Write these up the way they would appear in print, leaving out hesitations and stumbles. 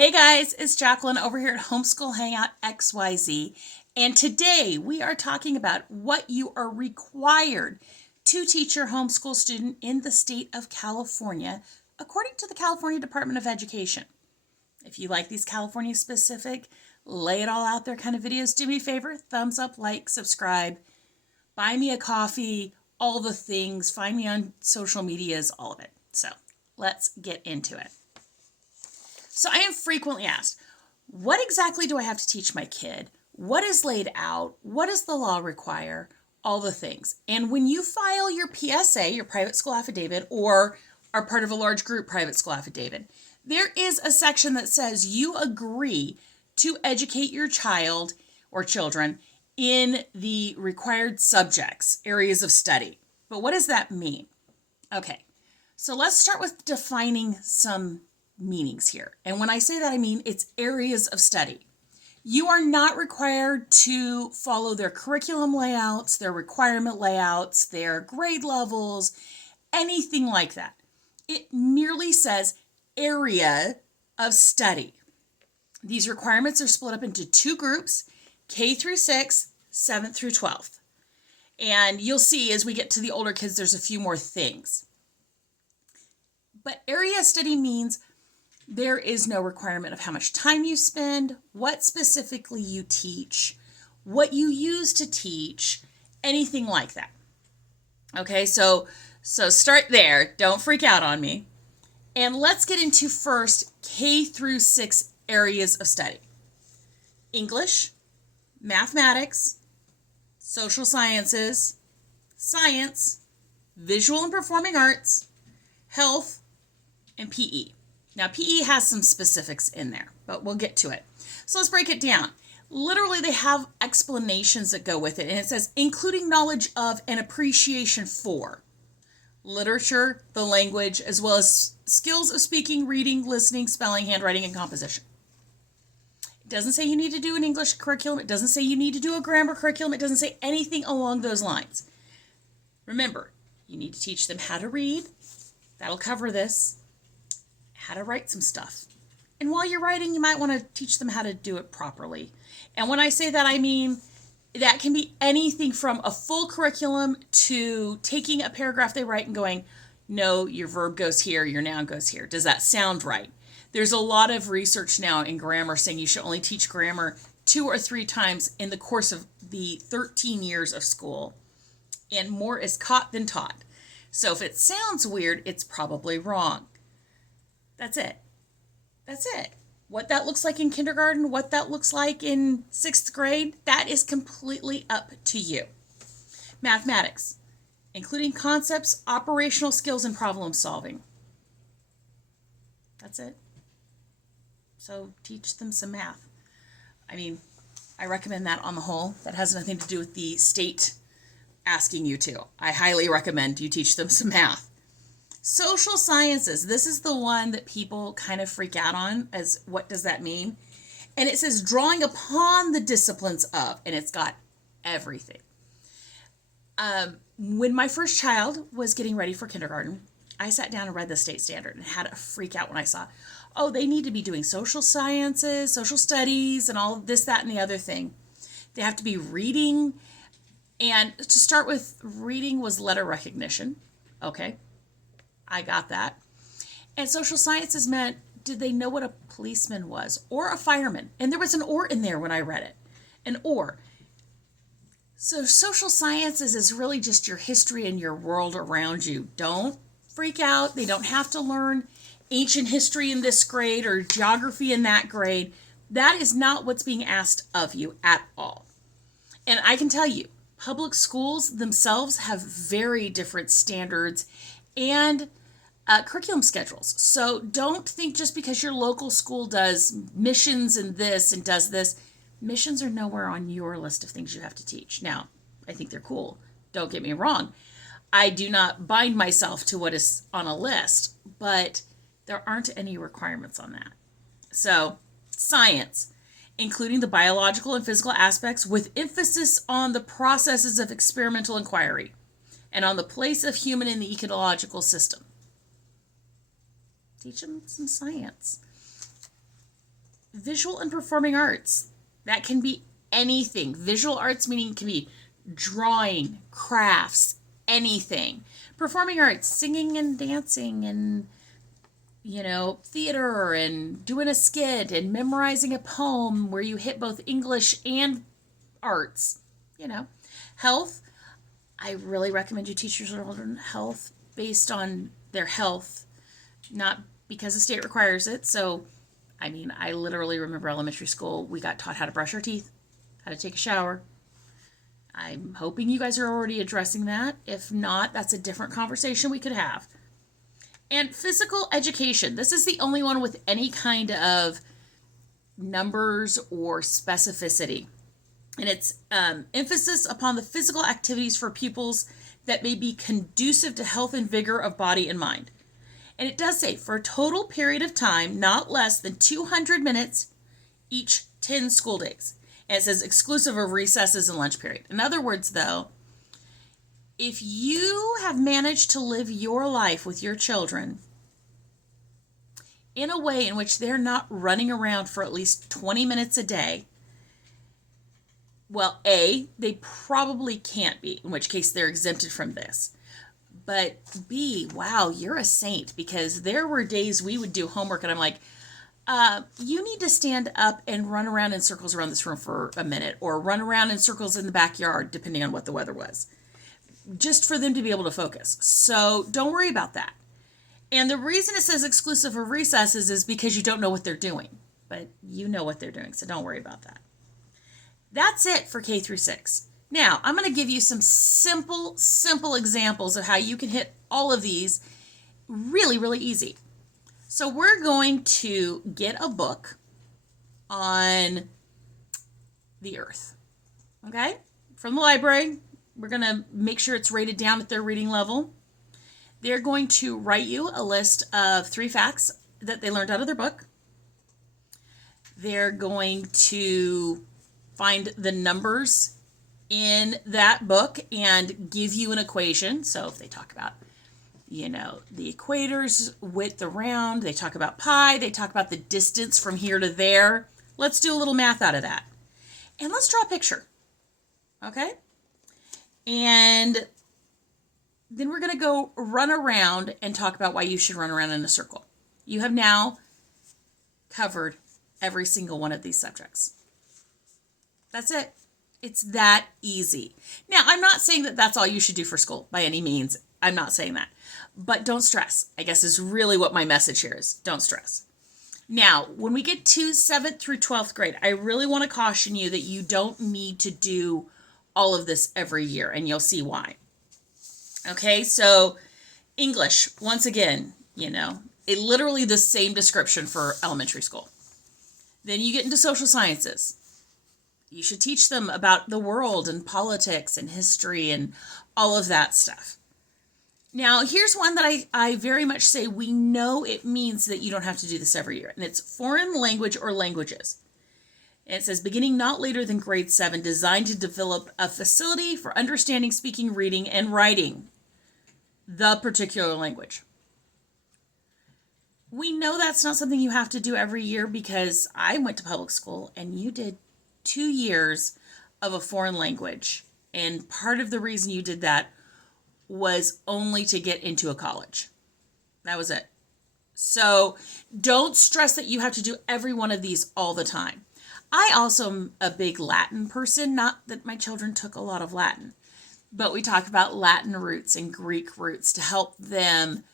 Hey guys, it's Jacqueline over here at Homeschool Hangout XYZ, and today we are talking about what you are required to teach your homeschool student in the state of California, according to the California Department of Education. If you like these California specific, lay it all out there kind of videos, do me a favor, thumbs up, like, subscribe, buy me a coffee, all the things, find me on social medias, all of it. So let's get into it. So I am frequently asked, what exactly do I have to teach my kid? What is laid out? What does the law require? All the things. And when you file your PSA, your private school affidavit, or are part of a large group private school affidavit, there is a section that says you agree to educate your child or children in the required subjects, areas of study. But what does that mean? Okay, so let's start with defining some meanings here. And when I say that, I mean it's areas of study. You are not required to follow their curriculum layouts, their requirement layouts, their grade levels, anything like that. It merely says area of study. These requirements are split up into two groups, K through 6, 7th through 12th. And you'll see as we get to the older kids, there's a few more things. But area of study means there is no requirement of how much time you spend, what specifically you teach, what you use to teach, anything like that. Okay, so start there. Don't freak out on me. And let's get into first K through 6 areas of study. English, mathematics, social sciences, science, visual and performing arts, health, and PE. Now, PE has some specifics in there, but we'll get to it. So let's break it down. Literally, they have explanations that go with it, and it says, including knowledge of and appreciation for literature, the language, as well as skills of speaking, reading, listening, spelling, handwriting, and composition. It doesn't say you need to do an English curriculum. It doesn't say you need to do a grammar curriculum. It doesn't say anything along those lines. Remember, you need to teach them how to read. That'll cover this. How to write some stuff. And while you're writing, you might want to teach them how to do it properly. And when I say that, I mean that can be anything from a full curriculum to taking a paragraph they write and going, no, your verb goes here, your noun goes here. Does that sound right? There's a lot of research now in grammar saying you should only teach grammar 2 or 3 times in the course of the 13 years of school. And more is caught than taught. So if it sounds weird, it's probably wrong. That's it. That's it. What that looks like in kindergarten, what that looks like in 6th grade, that is completely up to you. Mathematics, including concepts, operational skills, and problem solving. That's it. So teach them some math. I mean, I recommend that on the whole. That has nothing to do with the state asking you to. I highly recommend you teach them some math. Social sciences, this is the one that people kind of freak out on as what does that mean? And it says drawing upon the disciplines of, and it's got everything. When my first child was getting ready for kindergarten, I sat down and read the state standard and had a freak out when I saw, oh, they need to be doing social sciences, social studies, and all of this, that, and the other thing. They have to be reading. And to start with, reading was letter recognition. Okay. I got that. And social sciences meant, did they know what a policeman was or a fireman? And there was an or in there when I read it. An or. So social sciences is really just your history and your world around you. Don't freak out. They don't have to learn ancient history in this grade or geography in that grade. That is not what's being asked of you at all. And I can tell you, public schools themselves have very different standards and curriculum schedules. So don't think just because your local school does missions and this and does this, missions are nowhere on your list of things you have to teach. Now, I think they're cool. Don't get me wrong. I do not bind myself to what is on a list, but there aren't any requirements on that. So, science, including the biological and physical aspects with emphasis on the processes of experimental inquiry and on the place of human in the ecological system. Teach them some science. visual and performing arts. That can be anything. Visual arts meaning it can be drawing, crafts, anything. Performing arts, singing and dancing and, theater and doing a skit and memorizing a poem where you hit both English and arts. Health. I really recommend you teach your children health based on their health, not because the state requires it. So, I literally remember elementary school, we got taught how to brush our teeth, how to take a shower. I'm hoping you guys are already addressing that. If not, that's a different conversation we could have. And physical education. This is the only one with any kind of numbers or specificity. And it's emphasis upon the physical activities for pupils that may be conducive to health and vigor of body and mind. And it does say for a total period of time, not less than 200 minutes each 10 school days. And it says exclusive of recesses and lunch period. In other words, though, if you have managed to live your life with your children in a way in which they're not running around for at least 20 minutes a day, well, A, they probably can't be, in which case they're exempted from this. But B, wow, you're a saint, because there were days we would do homework and I'm like, you need to stand up and run around in circles around this room for a minute, or run around in circles in the backyard, depending on what the weather was, just for them to be able to focus. So don't worry about that. And the reason it says exclusive of recesses is because you don't know what they're doing, but you know what they're doing, so don't worry about that. That's it for K through 6. Now, I'm going to give you some simple examples of how you can hit all of these really, really easy. So we're going to get a book on the earth, okay, from the library. We're going to make sure it's rated down at their reading level. They're going to write you a list of 3 facts that they learned out of their book. They're going to find the numbers in that book and give you an equation. So if they talk about, the equator's width around, they talk about pi, they talk about the distance from here to there. Let's do a little math out of that. And let's draw a picture. Okay? And then we're going to go run around and talk about why you should run around in a circle. You have now covered every single one of these subjects. That's it. It's that easy. Now, I'm not saying that that's all you should do for school by any means. I'm not saying that. But don't stress, I guess, is really what my message here is. Don't stress. Now, when we get to 7th through 12th grade, I really want to caution you that you don't need to do all of this every year, and you'll see why. Okay, so English, once again, literally the same description for elementary school. Then you get into social sciences. You should teach them about the world and politics and history and all of that stuff. Now, here's one that I very much say we know it means that you don't have to do this every year, and it's foreign language or languages. And it says, beginning not later than grade 7, designed to develop a facility for understanding, speaking, reading, and writing the particular language. We know that's not something you have to do every year, because I went to public school and you did 2 years of a foreign language. And part of the reason you did that was only to get into a college. That was it. So don't stress that you have to do every one of these all the time. I also am a big Latin person, not that my children took a lot of Latin, but we talk about Latin roots and Greek roots to help them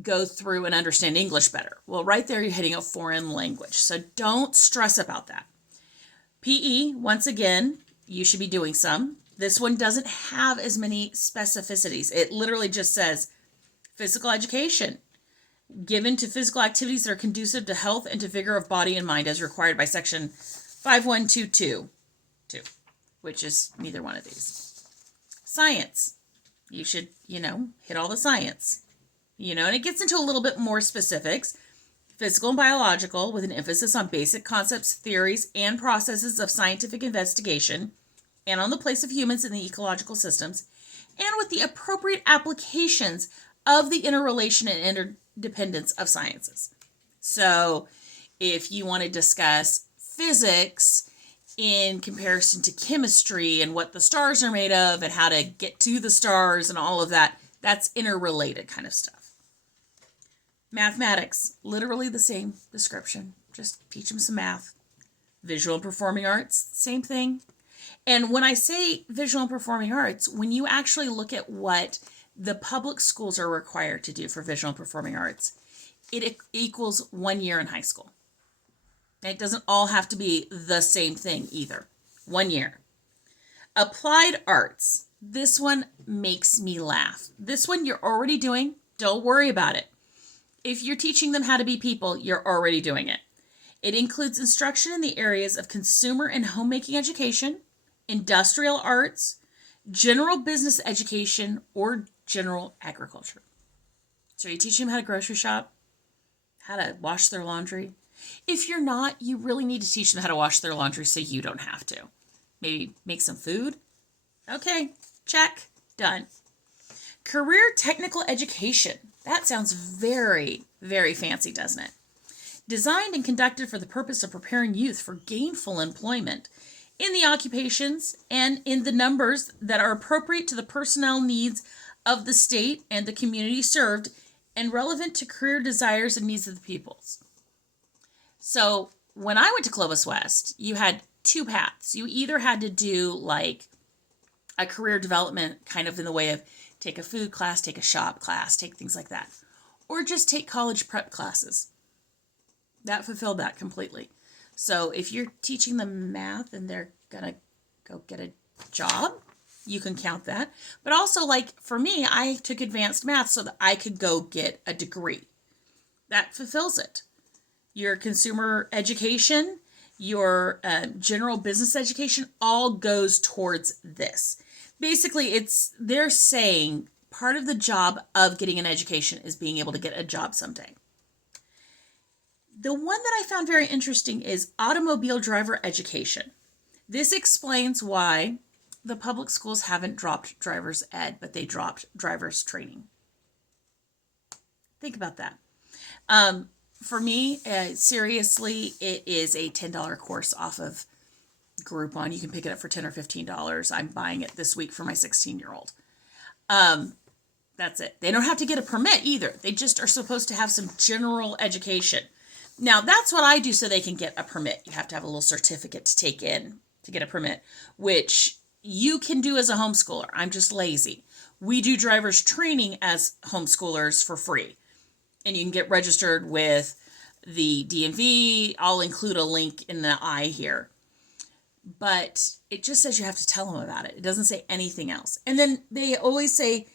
go through and understand English better. Well, right there, you're hitting a foreign language. So don't stress about that. PE, once again, you should be doing some. This one doesn't have as many specificities. It literally just says physical education, given to physical activities that are conducive to health and to vigor of body and mind as required by section 5122, which is neither one of these. Science, you should, hit all the science, and it gets into a little bit more specifics. Physical and biological, with an emphasis on basic concepts, theories, and processes of scientific investigation, and on the place of humans in the ecological systems, and with the appropriate applications of the interrelation and interdependence of sciences. So If you want to discuss physics in comparison to chemistry and what the stars are made of and how to get to the stars and all of that, that's interrelated kind of stuff. Mathematics, literally the same description. Just teach them some math. Visual and performing arts, same thing. And when I say visual and performing arts, when you actually look at what the public schools are required to do for visual and performing arts, it equals 1 year in high school. It doesn't all have to be the same thing either. 1 year. Applied arts. This one makes me laugh. This one you're already doing. Don't worry about it. If you're teaching them how to be people, you're already doing it. It includes instruction in the areas of consumer and homemaking education, industrial arts, general business education, or general agriculture. So you teach them how to grocery shop, how to wash their laundry. If you're not, you really need to teach them how to wash their laundry so you don't have to. Maybe make some food. Okay, check, done. Career technical education. That sounds very, very fancy, doesn't it? Designed and conducted for the purpose of preparing youth for gainful employment in the occupations and in the numbers that are appropriate to the personnel needs of the state and the community served and relevant to career desires and needs of the peoples. So when I went to Clovis West, you had two paths. You either had to do like a career development kind of in the way of take a food class, take a shop class, take things like that, or just take college prep classes. That fulfilled that completely. So if you're teaching them math and they're going to go get a job, you can count that. But also, like for me, I took advanced math so that I could go get a degree. That fulfills it. Your consumer education, your general business education, all goes towards this. Basically, they're saying part of the job of getting an education is being able to get a job someday. The one that I found very interesting is automobile driver education. This explains why the public schools haven't dropped driver's ed, but they dropped driver's training. Think about that. For me, seriously, it is a $10 course off of Groupon. You can pick it up for $10 or $15. I'm buying it this week for my 16-year-old. That's it. They don't have to get a permit either. They just are supposed to have some general education. Now, that's what I do so they can get a permit. You have to have a little certificate to take in to get a permit, which you can do as a homeschooler. I'm just lazy. We do driver's training as homeschoolers for free. And you can get registered with the DMV. I'll include a link in the I here. But it just says you have to tell them about it. It doesn't say anything else. And then they always say,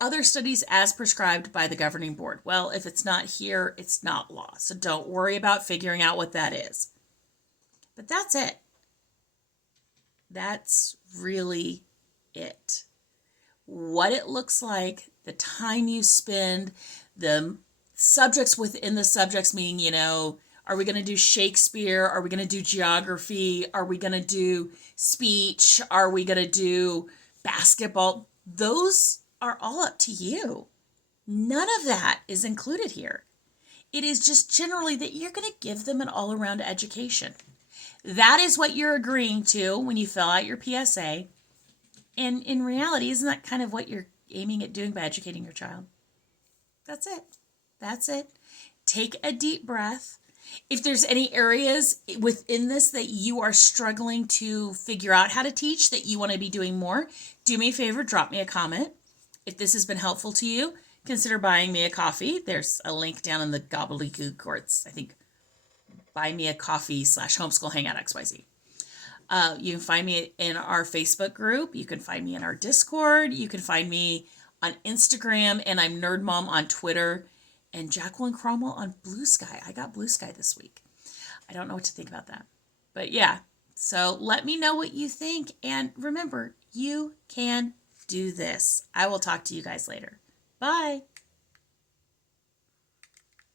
other studies as prescribed by the governing board. Well, if it's not here, it's not law. So don't worry about figuring out what that is. But that's it. That's really it. What it looks like, the time you spend, the subjects within the subjects, meaning, are we going to do Shakespeare? Are we going to do geography? Are we going to do speech? Are we going to do basketball? Those are all up to you. None of that is included here. It is just generally that you're going to give them an all-around education. That is what you're agreeing to when you fill out your PSA. And in reality, isn't that kind of what you're aiming at doing by educating your child? That's it. That's it. Take a deep breath. If there's any areas within this that you are struggling to figure out how to teach, that you want to be doing more, do me a favor, drop me a comment. If this has been helpful to you, consider buying me a coffee. There's a link down in the gobbledygook, or it's, I think, buy me a coffee / Homeschool Hangout XYZ. You can find me in our Facebook group. You can find me in our Discord. You can find me on Instagram, and I'm Nerd Mom on Twitter, and Jacqueline Cromwell on Blue Sky. I got Blue Sky this week. I don't know what to think about that. But yeah, so let me know what you think. And remember, you can do this. I will talk to you guys later. Bye.